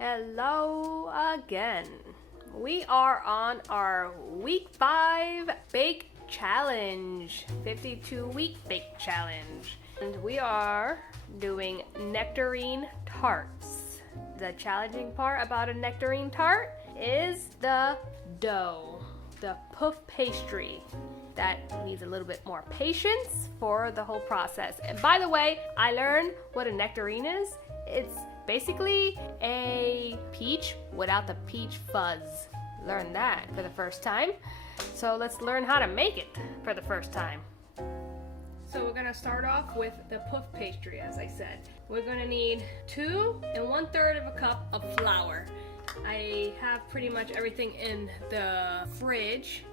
Hello again. We are on our week 5 bake challenge, 52-week bake challenge. And we are doing nectarine tarts. The challenging part about a nectarine tart is the dough, the puff pastry. That needs a little bit more patience for the whole process. And by the way, I learned what a nectarine is. It's basically a peach without the peach fuzz. Learned that for the first time. So let's learn how to make it for the first time. So we're gonna start off with the puff pastry, as I said. We're gonna need 2 1/3 of a cup of flour. I have pretty much everything in the fridge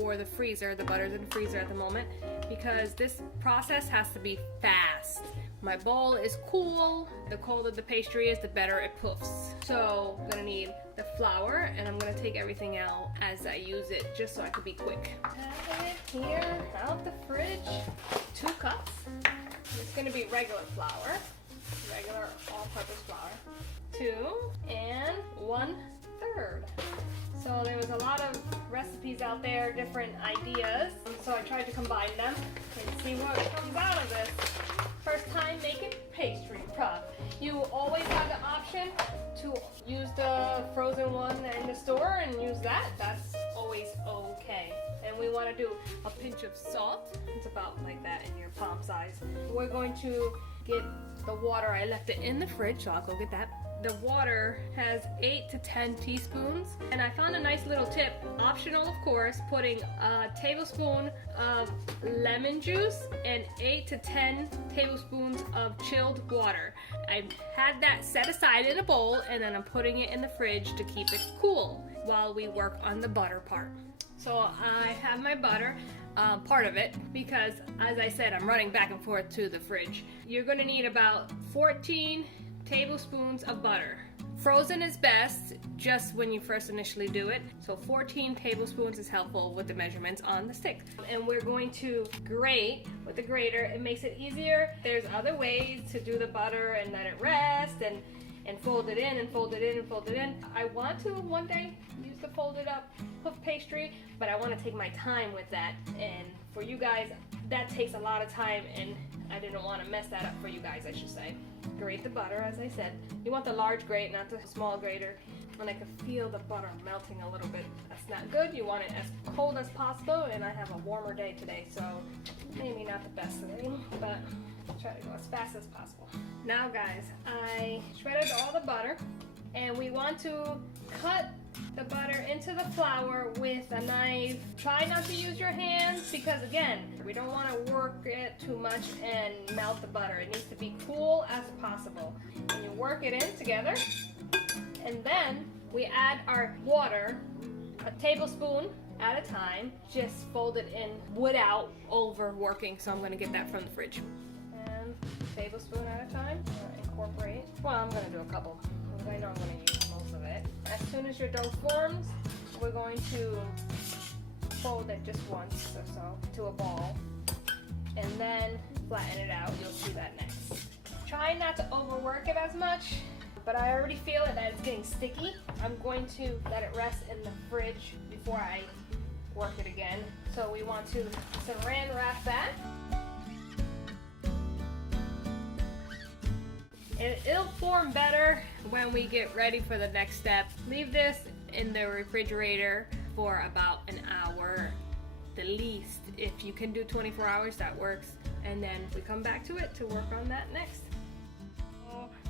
or the freezer. The butter's in the freezer at the moment because this process has to be fast. My bowl is cool. The colder the pastry is, the better it puffs. So I'm gonna need the flour, and I'm gonna take everything out as I use it, just so I can be quick. Have it here, out the fridge. 2 cups. It's gonna be regular flour, regular all-purpose flour. 2 1/3. So there was a lot of recipes out there, different ideas. So I tried to combine them and see what comes out of this. First time making pastry puff. You always have the option to use the frozen one in the store and use that. That's always okay. And we want to do a pinch of salt. It's about like that in your palm size. We're going to get the water. I left it in the fridge, so I'll go get that. The water has 8 to 10 teaspoons, and I found a nice little tip, optional of course, putting a tablespoon of lemon juice and 8 to 10 tablespoons of chilled water. I had that set aside in a bowl, and then I'm putting it in the fridge to keep it cool while we work on the butter part. So I have my butter, part of it, because as I said, I'm running back and forth to the fridge. You're gonna need about 14 tablespoons of butter. Frozen is best just when you first initially do it. So 14 tablespoons is helpful with the measurements on the stick. And we're going to grate with the grater. It makes it easier. There's other ways to do the butter and let it rest and fold it in and fold it in and fold it in. I want to one day use the folded up puff pastry, but I want to take my time with that. And for you guys, that takes a lot of time, and I didn't want to mess that up for you guys, I should say. Grate the butter, as I said. You want the large grate, not the small grater. And I can feel the butter melting a little bit. That's not good. You want it as cold as possible, and I have a warmer day today, so maybe not the best thing, but try to go as fast as possible. Now guys, I shredded all the butter, and we want to cut the butter into the flour with a knife. Try not to use your hands because, again, we don't want to work it too much and melt the butter. It needs to be cool as possible. And you work it in together, and then we add our water, a tablespoon at a time. Just fold it in without overworking, so I'm going to get that from the fridge. And a tablespoon at a time. Incorporate. Well, I'm going to do a couple because I know I'm going to use most of it. As soon as your dough forms, we're going to fold it just once or so to a ball, and then flatten it out. You'll see that next. Try not to overwork it as much, but I already feel it that it's getting sticky. I'm going to let it rest in the fridge before I work it again. So we want to saran wrap that. It'll form better when we get ready for the next step. Leave this in the refrigerator for about an hour, the least. If you can do 24 hours, that works. And then we come back to it to work on that next.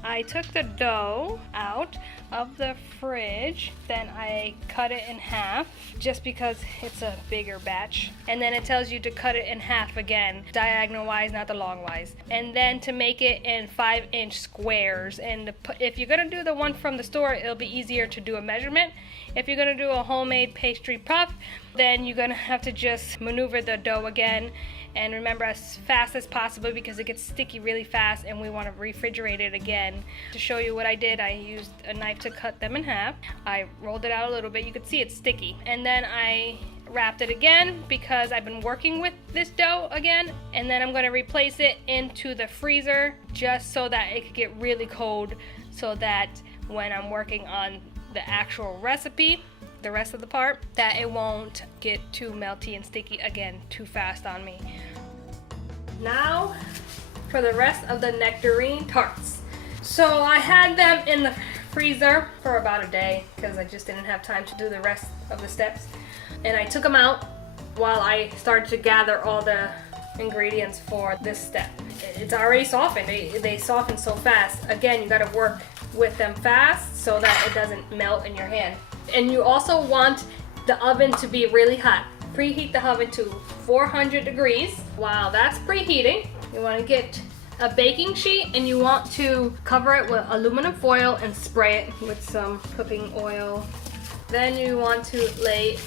I took the dough out of the fridge, then I cut it in half just because it's a bigger batch, and then it tells you to cut it in half again, diagonal wise, not the long wise, and then to make it in 5-inch squares. And if you're gonna do the one from the store, it'll be easier to do a measurement. If you're gonna do a homemade pastry puff, then you're gonna have to just maneuver the dough again. And remember, as fast as possible because it gets sticky really fast and we want to refrigerate it again. To show you what I did, I used a knife to cut them in half. I rolled it out a little bit. You could see it's sticky. And then I wrapped it again because I've been working with this dough again. And then I'm going to replace it into the freezer just so that it could get really cold, so that when I'm working on the actual recipe, the rest of the part, that it won't get too melty and sticky again too fast on me. Now for the rest of the Nectarine Tarts. So I had them in the freezer for about a day because I just didn't have time to do the rest of the steps. And I took them out while I started to gather all the ingredients for this step. It's already softened. They soften so fast. Again, you gotta work with them fast so that it doesn't melt in your hand. And you also want the oven to be really hot. Preheat the oven to 400 degrees. While that's preheating, you want to get a baking sheet and you want to cover it with aluminum foil and spray it with some cooking oil. Then you want to lay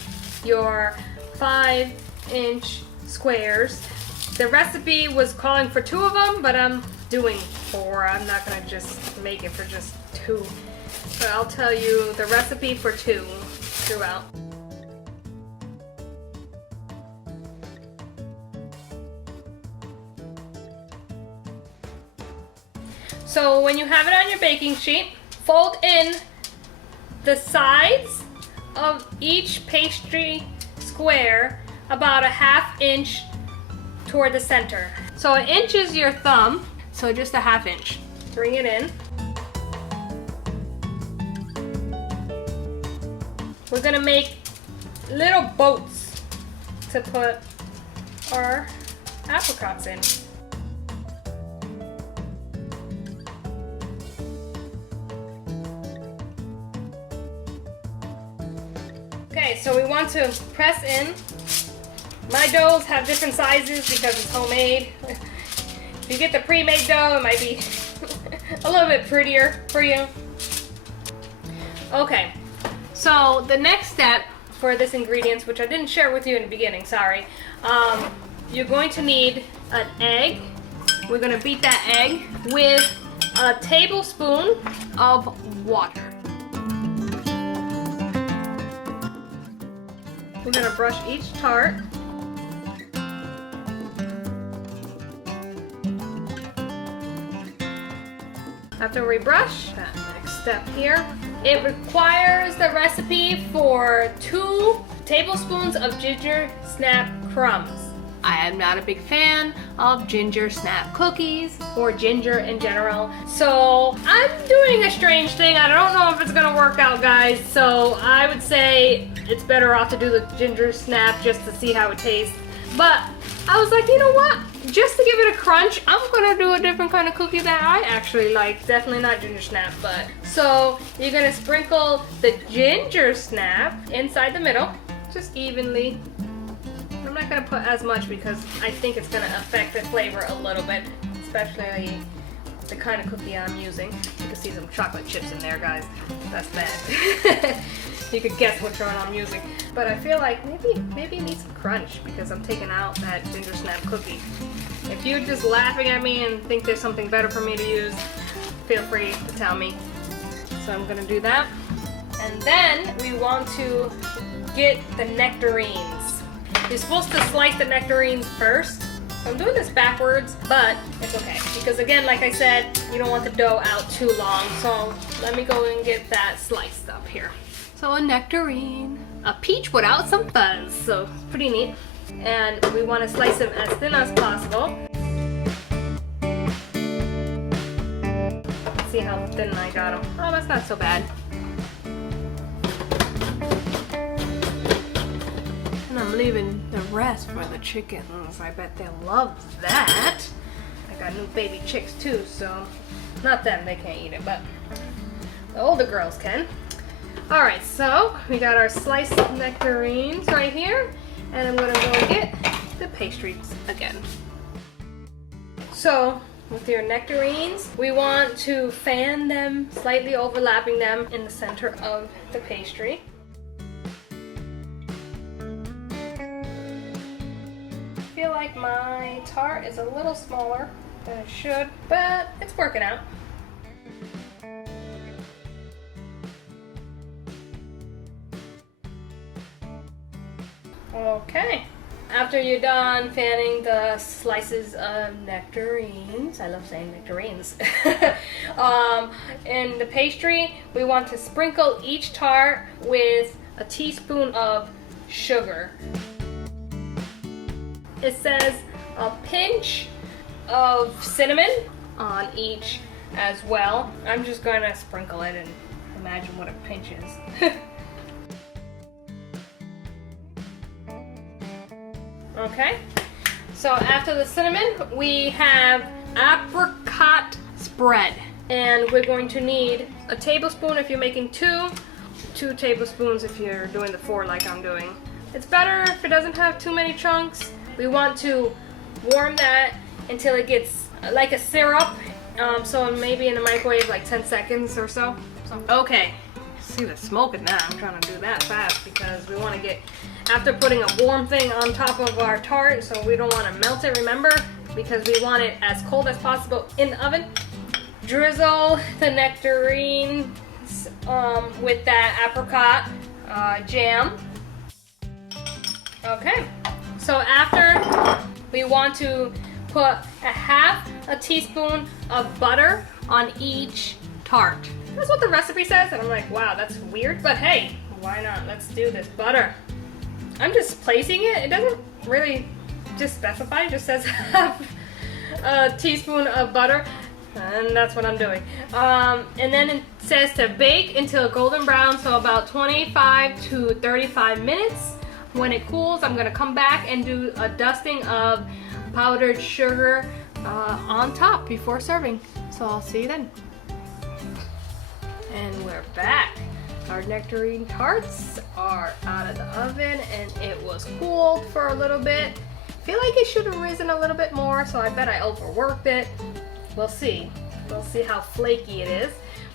your 5-inch squares. The recipe was calling for 2 of them, but I'm doing 4. I'm not gonna just make it for just 2. But I'll tell you the recipe for 2 throughout. So when you have it on your baking sheet, fold in the sides of each pastry square about a 1/2 inch toward the center. So 1 inch is your thumb, so just a 1/2 inch. Bring it in. We're gonna make little boats to put our apricots in. Okay, so we want to press in. My doughs have different sizes because it's homemade. If you get the pre-made dough, it might be a little bit prettier for you. Okay, so the next step for this ingredients, which I didn't share with you in the beginning, sorry. You're going to need an egg. We're gonna beat that egg with a tablespoon of water. We're gonna brush each tart. After we brush, that next step here, it requires the recipe for 2 tablespoons of ginger snap crumbs. I am not a big fan of ginger snap cookies or ginger in general, so I'm doing a strange thing. I don't know if it's gonna work out, guys, so I would say it's better off to do the ginger snap just to see how it tastes. But I was like, you know what? Just to give it a crunch, I'm gonna do a different kind of cookie that I actually like. Definitely not ginger snap, but. So you're gonna sprinkle the ginger snap inside the middle, just evenly. I'm not gonna put as much because I think it's gonna affect the flavor a little bit, especially the kind of cookie I'm using. You can see some chocolate chips in there, guys. That's bad. You could guess which one I'm using. But I feel like maybe it needs some crunch because I'm taking out that ginger snap cookie. If you're just laughing at me and think there's something better for me to use, feel free to tell me. So I'm gonna do that. And then we want to get the nectarines. You're supposed to slice the nectarines first. So I'm doing this backwards, but it's okay. Because again, like I said, you don't want the dough out too long. So let me go and get that sliced up here. So a nectarine, a peach without some fuzz, so pretty neat. And we want to slice them as thin as possible. Let's see how thin I got them. Oh, that's not so bad. And I'm leaving the rest for the chickens. I bet they'll love that. I got new baby chicks too, so not them, they can't eat it, but the older girls can. Alright, so we got our sliced nectarines right here, and I'm gonna go and get the pastries again. So with your nectarines, we want to fan them, slightly overlapping them in the center of the pastry. I feel like my tart is a little smaller than it should, but it's working out. Okay, after you're done fanning the slices of nectarines, I love saying nectarines, in the pastry, we want to sprinkle each tart with a teaspoon of sugar. It says a pinch of cinnamon on each as well. I'm just going to sprinkle it and imagine what a pinch is. Okay, so after the cinnamon, we have apricot spread. And we're going to need a tablespoon if you're making 2 tablespoons if you're doing the 4 like I'm doing. It's better if it doesn't have too many chunks. We want to warm that until it gets like a syrup. So maybe in the microwave like 10 seconds or so. Okay, see the smoke in that. I'm trying to do that fast because we want to get, after putting a warm thing on top of our tart, so we don't want to melt it, remember? Because we want it as cold as possible in the oven. Drizzle the nectarines with that apricot jam. Okay, so after, we want to put a half a teaspoon of butter on each tart. That's what the recipe says, and I'm like, wow, that's weird, but hey, why not? Let's do this. Butter. I'm just placing it. It doesn't really just specify. It just says half a teaspoon of butter, and that's what I'm doing. And then it says to bake until golden brown, so about 25 to 35 minutes. When it cools, I'm gonna come back and do a dusting of powdered sugar on top before serving. So I'll see you then. And we're back. Our nectarine tarts are out of the oven and it was cooled for a little bit. I feel like it should have risen a little bit more, so I bet I overworked it. We'll see. We'll see how flaky it is.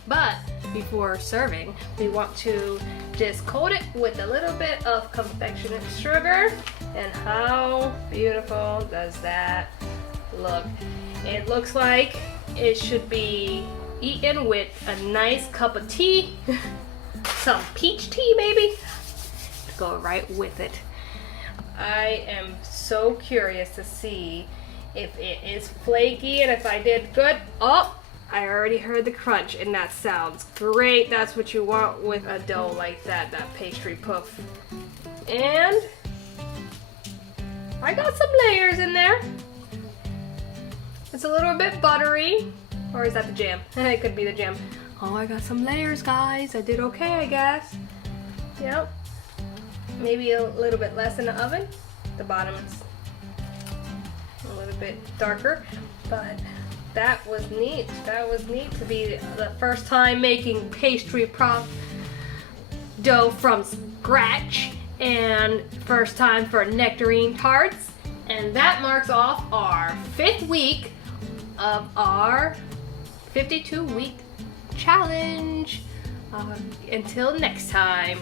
But before serving, we want to just coat it with a little bit of confectionate sugar. And how beautiful does that look? It looks like it should be eaten with a nice cup of tea. Some peach tea maybe, to go right with it. I am so curious to see if it is flaky and if I did good. Oh, I already heard the crunch and that sounds great. That's what you want with a dough like that pastry puff. And I got some layers in there. It's a little bit buttery. Or is that the jam? It could be the jam. Oh, I got some layers, guys. I did okay, I guess. Yep. Maybe a little bit less in the oven. The bottom is a little bit darker, but that was neat. That was neat to be the first time making pastry puff dough from scratch, and first time for nectarine tarts. And that marks off our 5th week of our 52-week challenge. Until next time.